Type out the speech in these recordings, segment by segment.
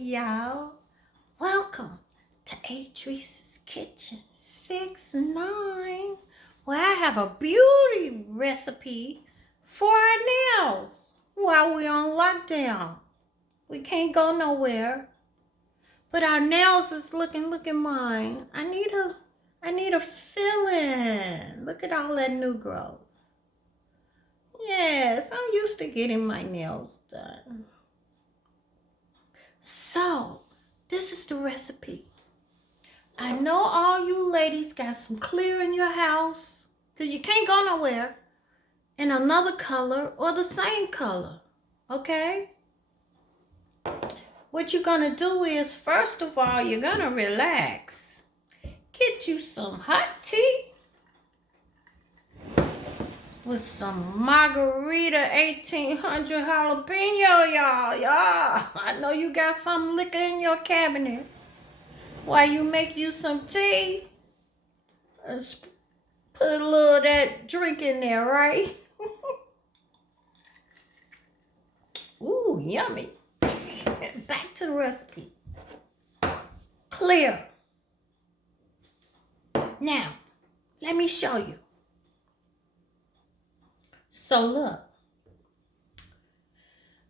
y'all. Welcome to Adrice's Kitchen 69, where I have a beauty recipe for our nails while we're on lockdown. We can't go nowhere, but our nails is look at mine. I need a filling. Look at all that new growth. Yes, I'm used to getting my nails done. So, this is the recipe. I know all you ladies got some clear in your house because you can't go nowhere in another color or the same color, okay? What you're gonna do is, first of all, you're gonna relax. Get you some hot tea with some margarita 1800 jalapeno, y'all. I know you got some liquor in your cabinet. While you make you some tea, put a little of that drink in there, right? Ooh, yummy. Back to the recipe. Clear. Now, let me show you. So look,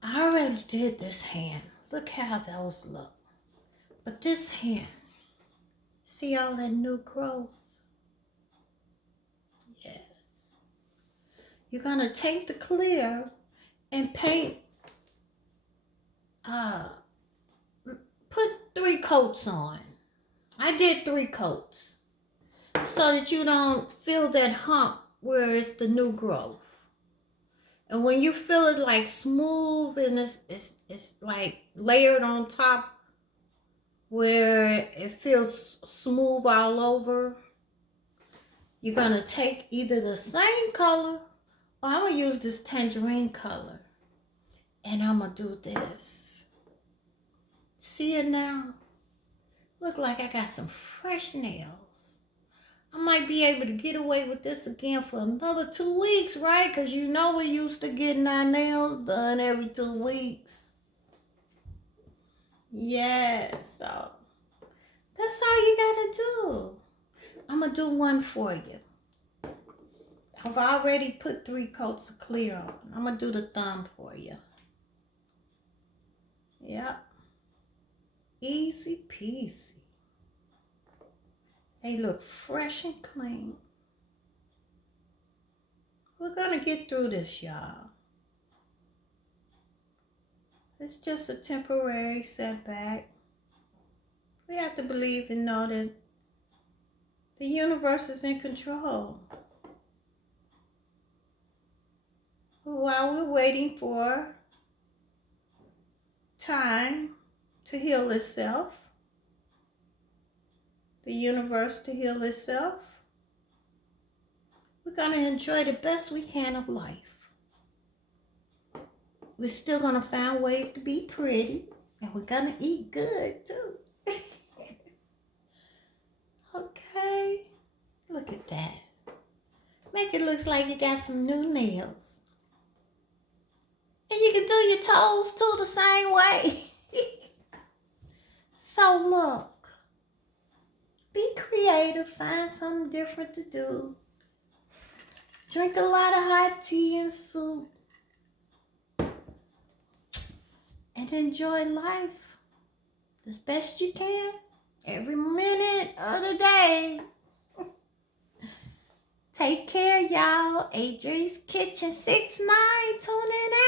I already did this hand. Look how those look. But this hand, see all that new growth? Yes. You're gonna take the clear and paint, put 3 coats on. I did 3 coats so that you don't feel that hump where it's the new growth. And when you feel it like smooth and it's like layered on top where it feels smooth all over, you're gonna take either the same color or I'm gonna use this tangerine color and I'm gonna do this. See it now? Look like I got some fresh nails. I might be able to get away with this again for another 2 weeks, right? Because you know we're used to getting our nails done every 2 weeks. Yes, so that's all you gotta do. I'm gonna do one for you. I've already put 3 coats of clear on. I'm gonna do the thumb for you. Yep. Easy peasy. They look fresh and clean. We're gonna get through this, y'all. It's just a temporary setback. We have to believe and know that the universe is in control. While we're waiting for time to heal itself, the universe to heal itself, we're going to enjoy the best we can of life. We're still going to find ways to be pretty, and we're going to eat good too. Okay, look at that. Make it look like you got some new nails. And you can do your toes too the same way. So look, be creative, find something different to do. Drink a lot of hot tea and soup. And enjoy life as best you can every minute of the day. Take care, y'all. Adri's Kitchen 69 tuning out.